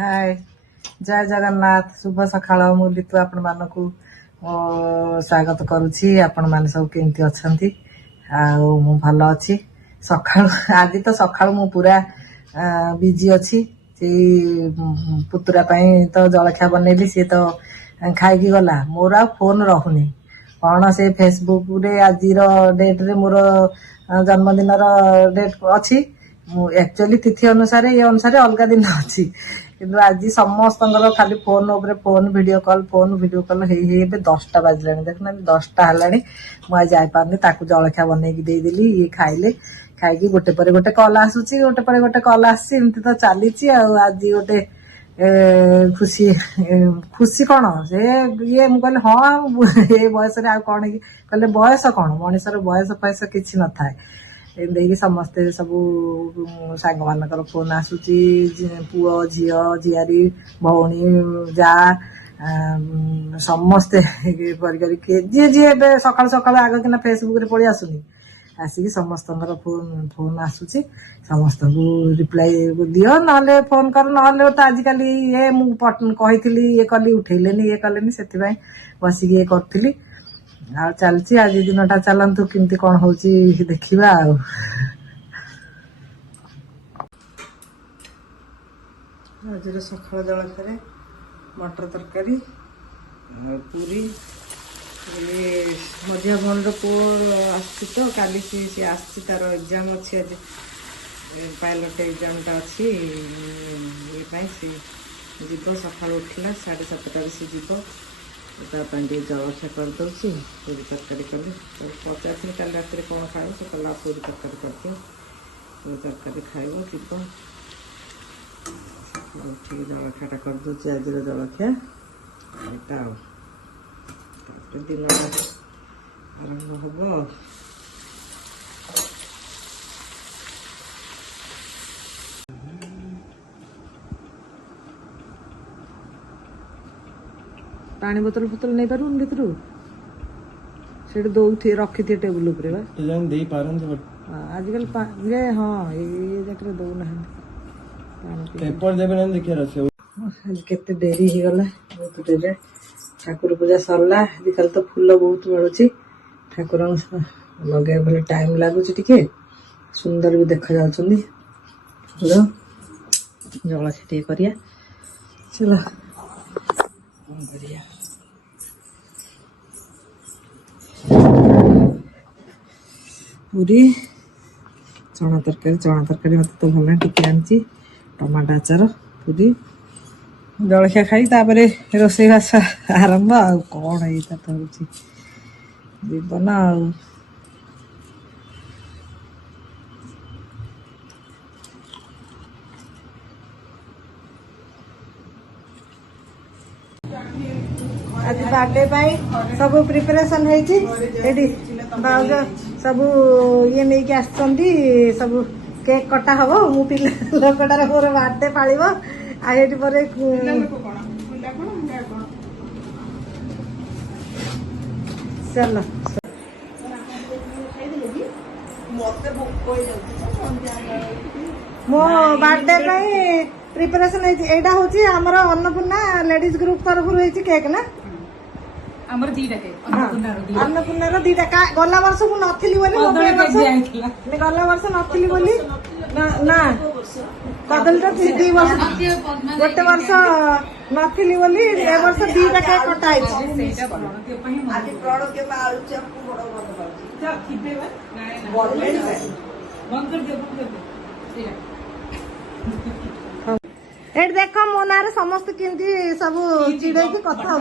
हाय जय जगन्नाथ शुभ सकाळ मु लितु आपण मानकु स्वागत करुछि। आपण मान सब केमती अछंती आ मु भलो अछि। सकाळ आज तो सकाळ मु पूरा बिजी अछि। से पुतुरा पई तो जळखा बनेली से तो खाई की गला मोर आ फोन रहुनी कौन से फेसबुक रे आज डेट रे मोर जन्मदिन डेट अच्छी एक्चुअली तिथि अनुसार ये अनुसार अलग दिन अच्छी किंतु आज समस्त खाली फोन उपर फोन वीडियो कॉल हे 10टा बाजिलानी देखना 10टा है मुझे जापारे जलखा बनईकी देदेली ये खाइले खाई गोटे पर गोटे कल आसूची गोटे पर गोटे कल आमती तो चली आज गोटे खुशी खुशी कौन से ये मुझे हाँ ये बयस कौन कहले बयस कौन मनीषर बयस फयस किसी न थाए देखिए समस्ते सब सांग मानकर फोन आसूची पुओ झी झियारी भौणी जा समस्ते जी जी ए सका सका आग कि फेसबुक रे पड़ी आसुनी आसिक समस्त फोन फोन आसूची समस्त रिप्लाई दियो ना फोन कर ना तो आजिकल ये मुझे ये कली उठेलेनी ये कलेनी से बसिक ये करी आ चलती आज दिनटा चलतु किमती कौन हो देखा आज सकाल जलखा मटर तरकारी पूरी मझिया भौण पु आस तो काली सी आसी तार एग्जाम अच्छी आज पायलट एग्जामटा अच्छी ये सी जीव सका उठला 7:30 से जीव ताकि जलखा करदे पूरी तरकारी कली पचार कल रात कौन खाए से कला पूरी तरकारी करदियो पूरी तरकारी खाइब जीव उठ जलखाटा करदे आज जलखा यहाँ दिन आरंभ हम पानी बोतल बोतल नहीं पारू भीतर से दौथी रखी थे टेबुल आजकल हाँ ये जाकर दौना केते डेरी हो गला बहुत डेरी ठाकुर पूजा सरला आजकल तो फूल बहुत मिलूँ ठाकुर लगे बेले टाइम लगुच टे सुंदर भी देखा जाऊँ फूल जलखा करिया चलो पूरी चना तरकारी मत तो भल टिके आनी टमाटो आचार पूरी जलखा खाई तापर रोसईबास आरंभ आ कौन यहाँ तो हूँ जीवन आज बर्थडे सब प्रिपरेशन होती बाउज सब ये नहीं कि आसछंती सब केक कटा हम मु पिला लोकटार मोर बर्थडे पालिब आईटी पर चलो मो बर्थडे प्रिपरेशन एटा होची हमर अन्नपूर्णा लेडीज ग्रुप तरफ होची केक ना हमर दीटा केक अन्नपूर्णा रो दीटा गला वर्ष मु नथिली बोली गला वर्ष नथिली बोली ना बदलटा 2 वर्ष गोटे वर्ष नथिली बोली ए वर्ष दीटा केक कटा सेटा बनो के पही आज प्रण के आलू चप को बड़ बड़ जा खिबे बंद कर दे एट देख मो ना समस्त केमती सब चिड़े कथा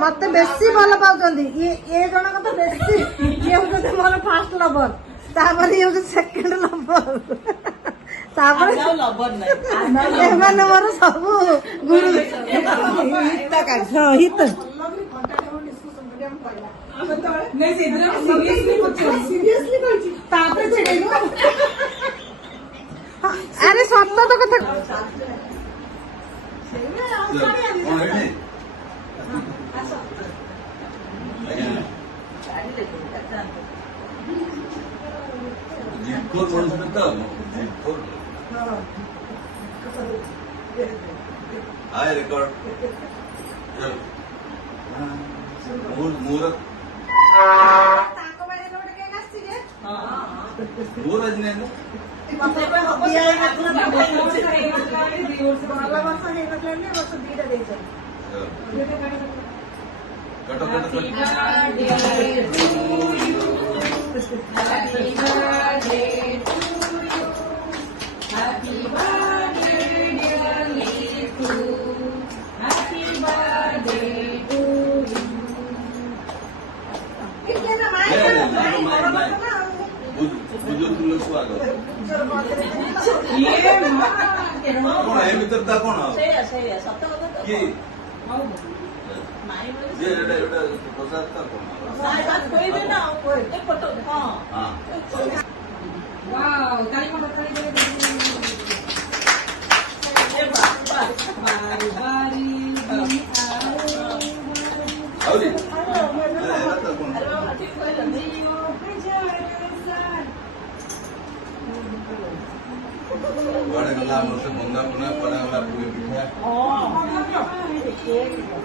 मत बेसी भल पाँच ये जनक तो बेसी ये हूँ मोर फास्ट लवर तापर ये हूँ सेकेंड लवर मोर सब गुरु हित अरे सत तो कथा हाय रिकॉर्ड मुहूर्त मुहूर्त नहीं कटो कटो बुजुर्ग लोग स्वागत कौन है मित्र ता कौन किए ये एटा प्रसाद ता कौन हां वाव ताली मारो ताली बारी बारी औरी बड़े गला मुझसे बंदा पुनः पड़ा वाला पूरी पिठा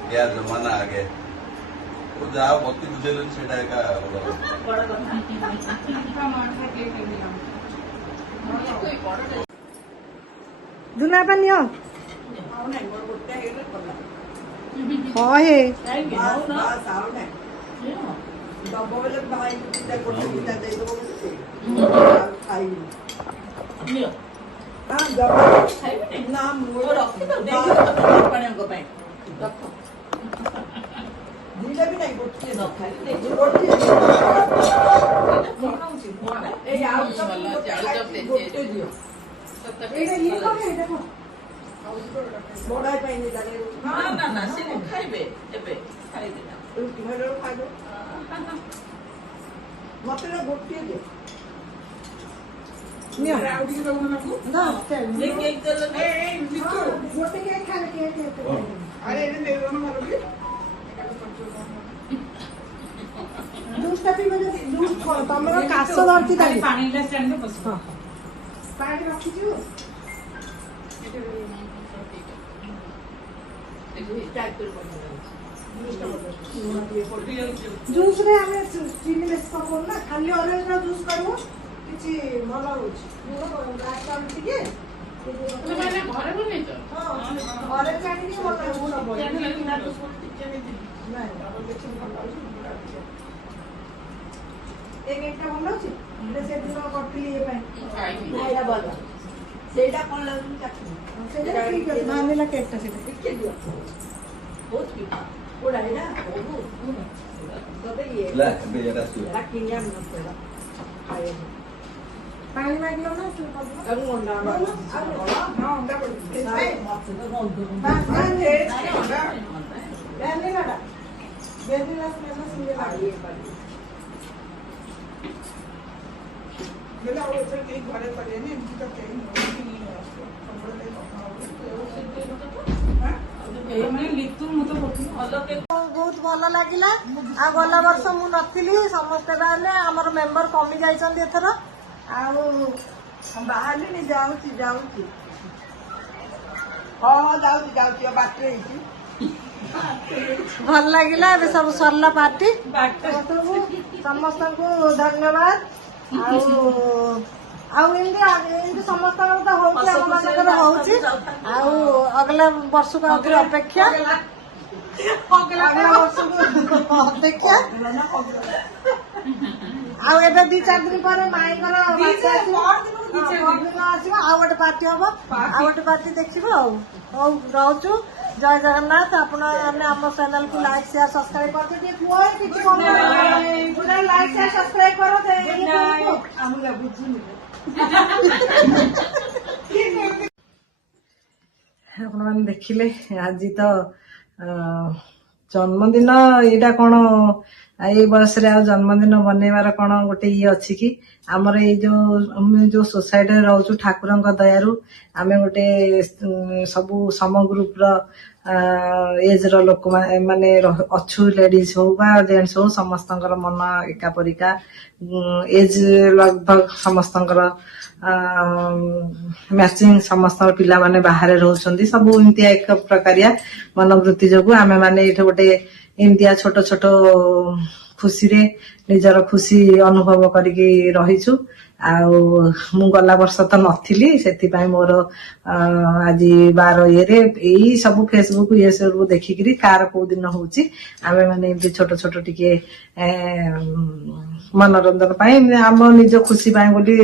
क्या जमाना आ गया वो जाओ भक्ति बुझे लोग छेड़ा का दुना पानी हो हे ତମର କାଶ ଧରିଛି ପାଣି ଗ୍ଲାସ ଆଣିବେ ବସ ପାଣି ରଖିଛୁ ଜୁସ୍ ରେ ଆମେ ଚିନି ବେଶୀ ପକଉନୁ ନା ଖାଲି ଅରେଞ୍ଜ ର ଜୁସ୍ କରିବୁ କିଛି ଭଲ ହଉଛି ଟିକେ ଘରେ ବନେଇଛ ଅରେଞ୍ଜ ଆଣିକି ଭଲ ଏ କେକଟା ଭଲ ଅଛି ସେଦିନ କରିଥିଲି ଇଏ ପାଇଁ ସେଇଟା କଣ ଲାଗୁଛି ସେଇଟା ଠିକ ଅଛି ମାନିଲା କେକଟା ସେଇଟା ଟିକେ ଦିଅ ବହୁତ କୋଡ଼ା ଏଇଟା ला बेटा सुन ପାଣି ମାଗିଲ ନା ବହୁତ ଭଲ ଲାଗିଲା ଆଉ ଗଲା ବର୍ଷ ମୁଁ ନଥିଲି ସମସ୍ତେ ବାହାରିଲେ ଆମର ମେମ୍ବର କମି ଯାଇଛନ୍ତି ଏଥର ଆଉ ବାହାରିଲିନି ଯାଉଛି ଯାଉଛି ହଁ ଯାଉଛି ଯାଉଛି ବାଟରେ ହେଇଛି ଭଲ ଲାଗିଲା ଏବେ ସବୁ ସରିଲା ପାର୍ଟି ସମସ୍ତଙ୍କୁ ଧନ୍ୟବାଦ ଆଉ ଆଉ ଏମିତି ସମସ୍ତଙ୍କର ତ ହଉଛି ଆମ ମାନଙ୍କର ହଉଛି ଆଉ ଅଗଲା ବର୍ଷକୁ ଆଉଥରେ ଅପେକ୍ଷା ଅଗଲା ବର୍ଷକୁ ଅପେକ୍ଷା ଆଉ ଏବେ 2-4 ଦିନ ପରେ ମାଇଙ୍କର ଆସିବ ଆଉ ଗୋଟେ ପାର୍ଟି ହବ ଆଉ ଗୋଟେ ପାର୍ଟି ଦେଖିବ ଆଉ ହଉ ରହୁଛୁ ଜୟ ଜଗନ୍ନାଥ ଆପଣ ଆମେ ଆମ ଚ୍ୟାନେଲକୁ ଲାଇକ୍ ସେୟାର ସବସ୍କ୍ରାଇବ କରୁଛୁ ଟିକେ ପୁଅ କିଛି ଲାଇକ୍ ସେୟାର ସବସ୍କ୍ରାଇବ କର ଆପଣ ମାନେ ଦେଖିଲେ ଆଜି ତ ଜନ୍ମଦିନ ଏଇଟା କଣ ଏଇ ବୟସରେ ଆଉ ଜନ୍ମଦିନ ବନେଇବାର କଣ ଗୋଟେ ଇଏ ଅଛି କି ଆମର ଏଇ ଯୋଉ ସୋସାଇଟିରେ ରହୁଛୁ ଠାକୁରଙ୍କ ଦୟାରୁ ଆମେ ଗୋଟେ ସବୁ ସମ ଗ୍ରୁପର ଏଜ ର ଲୋକ ମାନେ ଅଛୁ, ଲେଡିଜ ହଉ ବା ଜେଣ୍ଟସ ହଉ, ସମସ୍ତଙ୍କର ମନ ଏକା ପରିକା। ଏଜ ଲଗଭଗ ସମସ୍ତଙ୍କର ମ୍ୟାଚିଂ, ସମସ୍ତଙ୍କର ପିଲାମାନେ ବାହାରେ ରହୁଛନ୍ତି, ସବୁ ଏମିତିଆ ଏକ ପ୍ରକାରିଆ ମନୋବୃତ୍ତି ଯୋଗୁ ଆମେ ମାନେ ଏଇଠି ଗୋଟେ ଏମିତିଆ ଛୋଟ ଛୋଟ ଖୁସିରେ ନିଜର ଖୁସି ଅନୁଭବ କରିକି ରହିଛୁ। ଆଉ ମୁଁ ଗଲା ବର୍ଷ ତ ନଥିଲି, ସେଥିପାଇଁ ମୋର ଆଜି ବାର ଇଏରେ ଏଇ ସବୁ ଫେସବୁକ୍ ଇଏ ସବୁ ଦେଖିକିରି କାର କୋଉ ଦିନ ହଉଛି ଆମେ ମାନେ ଏମିତି ଛୋଟ ଛୋଟ ଟିକେ ମନୋରଞ୍ଜନ ପାଇଁ, ଆମ ନିଜ ଖୁସି ପାଇଁ ବୋଲି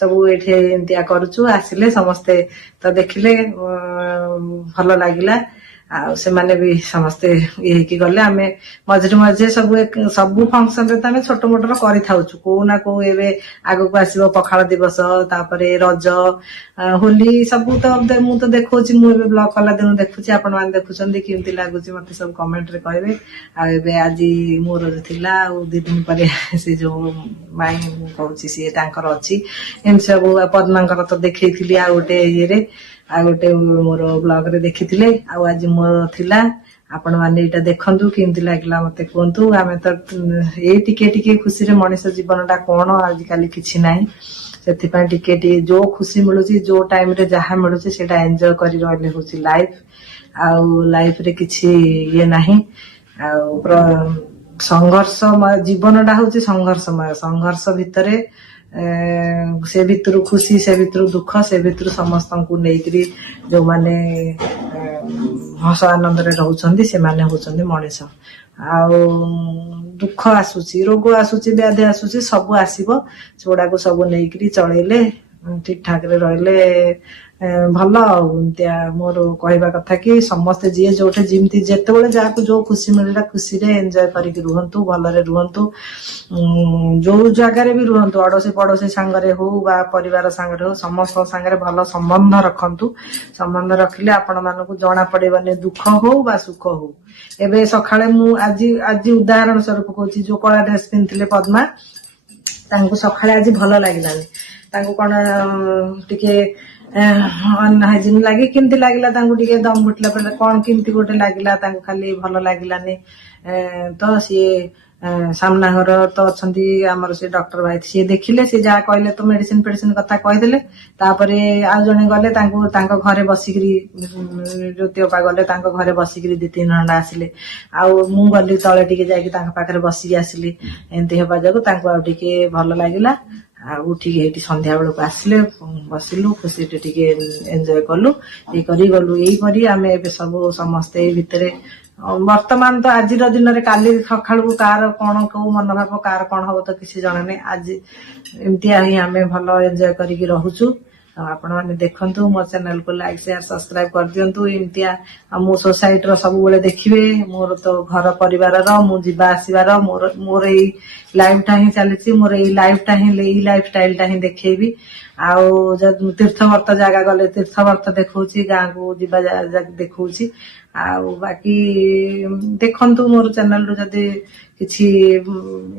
ସବୁ ଏଠି ଏମିତିଆ କରୁଛୁ। ଆସିଲେ ସମସ୍ତେ ତ ଦେଖିଲେ, ଭଲ ଲାଗିଲା। ଆଉ ସେମାନେ ବି ସମସ୍ତେ ଇଏ ହେଇକି ଗଲେ। ଆମେ ମଝିରେ ମଝିରେ ସବୁ ଫଙ୍କସନରେ ତ ଆମେ ଛୋଟ ମୋଟର କରିଥାଉଛୁ, କୋଉ ନା କୋଉ। ଏବେ ଆଗକୁ ଆସିବ ପଖାଳ ଦିବସ, ତାପରେ ରଜ, ହୋଲି, ସବୁ ତ ମୁଁ ତ ଦେଖଉଛି, ମୁଁ ଏବେ ବ୍ଲଗ କଲା ଦିନ ଦେଖୁଛି, ଆପଣ ମାନେ ଦେଖୁଛନ୍ତି, କେମିତି ଲାଗୁଛି ମତେ ସବୁ କମେଣ୍ଟରେ କହିବେ। ଆଉ ଏବେ ଆଜି ମୋର ଥିଲା, ଆଉ 2 ଦିନ ପରେ ସେ ଯୋଉ ମାଇଁ ମୁଁ କହୁଛି ସିଏ ତାଙ୍କର ଅଛି, ଏମିତି ସବୁ। ପଦ୍ମାଙ୍କର ତ ଦେଖେଇଥିଲି ଆଉ ଗୋଟେ ଇଏରେ, ଆଉ ଗୋଟେ ମୋର ବ୍ଲଗରେ ଦେଖିଥିଲେ। ଆଉ ଆଜି ମୋର ଥିଲା, ଆପଣ ମାନେ ଏଇଟା ଦେଖନ୍ତୁ, କେମିତି ଲାଗିଲା ମତେ କୁହନ୍ତୁ। ଆମେ ତ ଏଇ ଟିକେ ଟିକେ ଖୁସିରେ ମଣିଷ ଜୀବନଟା କଣ, ଆଜିକାଲି କିଛି ନାହିଁ। ସେଥିପାଇଁ ଟିକେ ଟିକେ ଯୋଉ ଖୁସି ମିଳୁଛି, ଯୋଉ ଟାଇମରେ ଯାହା ମିଳୁଛି ସେଇଟା ଏନ୍ଜୟ କରି ରହିଲେ ହଉଛି ଲାଇଫ। ଆଉ ଲାଇଫରେ କିଛି ଇଏ ନାହିଁ। ଆଉ ସଂଘର୍ଷମୟ ଜୀବନଟା ହଉଛି ସଂଘର୍ଷମୟ। ସଂଘର୍ଷ ଭିତରେ ସେ ଭିତରୁ ଖୁସି, ସେ ଭିତରୁ ଦୁଃଖ, ସେ ଭିତରୁ ସମସ୍ତଙ୍କୁ ନେଇକିରି ଯୋଉମାନେ ହସ ଆନନ୍ଦରେ ରହୁଛନ୍ତି, ସେମାନେ ହଉଛନ୍ତି ମଣିଷ। ଆଉ ଦୁଃଖ ଆସୁଛି, ରୋଗ ଆସୁଛି, ବ୍ୟାଧି ଆସୁଛି, ସବୁ ଆସିବ। ସେଗୁଡାକୁ ସବୁ ନେଇକିରି ଚଳେଇଲେ, ଠିକ ଠାକରେ ରହିଲେ ଭଲ। ଆଉ ଏମିତିଆ ମୋର କହିବା କଥା କି ସମସ୍ତେ ଯିଏ ଯୋଉଠି ଯେମିତି ଯେତେବେଳେ ଯାହାକୁ ଯୋଉ ଖୁସି ମିଳିଲା ଖୁସିରେ ଏନ୍ଜୟ କରିକି ରୁହନ୍ତୁ, ଭଲରେ ରୁହନ୍ତୁ। ଯୋଉ ଜାଗାରେ ବି ରୁହନ୍ତୁ, ଅଡୋଶୀ ପଡୋଶୀ ସାଙ୍ଗରେ ହଉ ବା ପରିବାର ସାଙ୍ଗରେ ହଉ, ସମସ୍ତଙ୍କ ସାଙ୍ଗରେ ଭଲ ସମ୍ବନ୍ଧ ରଖନ୍ତୁ। ସମ୍ବନ୍ଧ ରଖିଲେ ଆପଣ ମାନଙ୍କୁ ଜଣା ପଡିବନି, ଦୁଃଖ ହଉ ବା ସୁଖ ହଉ। ଏବେ ସକାଳେ ମୁଁ ଆଜି ଉଦାହରଣ ସ୍ୱରୂପ କହୁଛି, ଯୋଉ କଳା ଡ୍ରେସ ପିନ୍ଧିଥିଲେ ପଦ୍ମା, ତାଙ୍କୁ ସକାଳେ ଆଜି ଭଲ ଲାଗିଲାନି। ତାଙ୍କୁ କଣ ଟିକେ ଅନହାଇଜିନ ଲାଗି କେମିତି ଲାଗିଲା, ତାଙ୍କୁ ଟିକେ ଦମ ଘୁଟିଲା ପରେ କଣ କେମିତି ଗୋଟେ ଲାଗିଲା, ତାଙ୍କୁ ଖାଲି ଭଲ ଲାଗିଲାନି। ତ ସିଏ ସାମ୍ନା ଘର ତ ଅଛନ୍ତି ଆମର ସେ ଡକ୍ଟର ଭାଇ, ସିଏ ଦେଖିଲେ, ସିଏ ଯାହା କହିଲେ ତ ମେଡିସିନ ଫେଡିସିନ କଥା କହିଦେଲେ। ତାପରେ ଆଉ ଜଣେ ଗଲେ, ତାଙ୍କୁ ତାଙ୍କ ଘରେ ବସିକିରି, ଜ୍ୟୋତି ଅପା ଗଲେ ତାଙ୍କ ଘରେ ବସିକିରି 2-3 ଘଣ୍ଟା ଆସିଲେ। ଆଉ ମୁଁ ଗଲି ତଳେ ଟିକେ ଯାଇକି ତାଙ୍କ ପାଖରେ ବସିକି ଆସିଲି। ଏମିତି ହେବା ଯୋଗୁ ତାଙ୍କୁ ଆଉ ଟିକେ ଭଲ ଲାଗିଲା। ଆଉ ଉଠିକି ଏଇଠି ସନ୍ଧ୍ୟା ବେଳକୁ ଆସିଲେ, ବସିଲୁ, ଖୁସିରେ ଟିକେ ଏନ୍ଜୟ କଲୁ, ଇଏ କରି ଗଲୁ। ଏଇପରି ଆମେ ଏବେ ସବୁ ସମସ୍ତେ ଏଇ ଭିତରେ, ବର୍ତ୍ତମାନ ତ ଆଜିର ଦିନରେ, କାଲି ସକାଳକୁ କାହାର କଣ କୋଉ ମନୋଭାବ, କାହାର କଣ ହବ ତ କିଛି ଜଣାନାହିଁ। ଆଜି ଏମିତିଆ ହିଁ ଆମେ ଭଲ ଏନ୍ଜୟ କରିକି ରହୁଛୁ। ଆଉ ଆପଣ ମାନେ ଦେଖନ୍ତୁ, ମୋ ଚ୍ୟାନେଲକୁ ଲାଇକ୍, ସେୟାର, ସବସ୍କ୍ରାଇବ କରିଦିଅନ୍ତୁ। ଏମିତିଆ ଆଉ ମୋ ସୋସାଇଟିର ସବୁବେଳେ ଦେଖିବେ। ମୋର ତ ଘର ପରିବାରର, ମୁଁ ଯିବା ଆସିବାର, ମୋର ଏଇ ଲାଇଫ ଟା ହିଁ ଚାଲିଛି। ମୋର ଏଇ ଲାଇଫ ଟା ହିଁ, ଏଇ ଲାଇଫ ଷ୍ଟାଇଲ ଟା ହିଁ ଦେଖେଇବି। ଆଉ ତୀର୍ଥବର୍ତ୍ତ ଜାଗା ଗଲେ ତୀର୍ଥବର୍ତ୍ତ ଦେଖଉଛି, ଗାଁକୁ ଯିବା ଦେଖଉଛି। ଆଉ ବାକି ଦେଖନ୍ତୁ, ମୋର ଚ୍ୟାନେଲରୁ ଯଦି କିଛି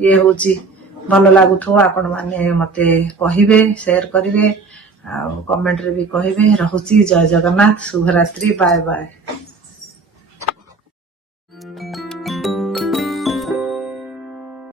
ଇଏ ହଉଛି, ଭଲ ଲାଗୁଥିବ, ଆପଣ ମାନେ ମତେ କହିବେ, ସେୟାର କରିବେ, ଆଉ କମେଣ୍ଟରେ ବି କହିବେ। ରହୁଛି, ଜୟ ଜଗନ୍ନାଥ, ଶୁଭରାତ୍ରି, ବାଏ ବାଏ।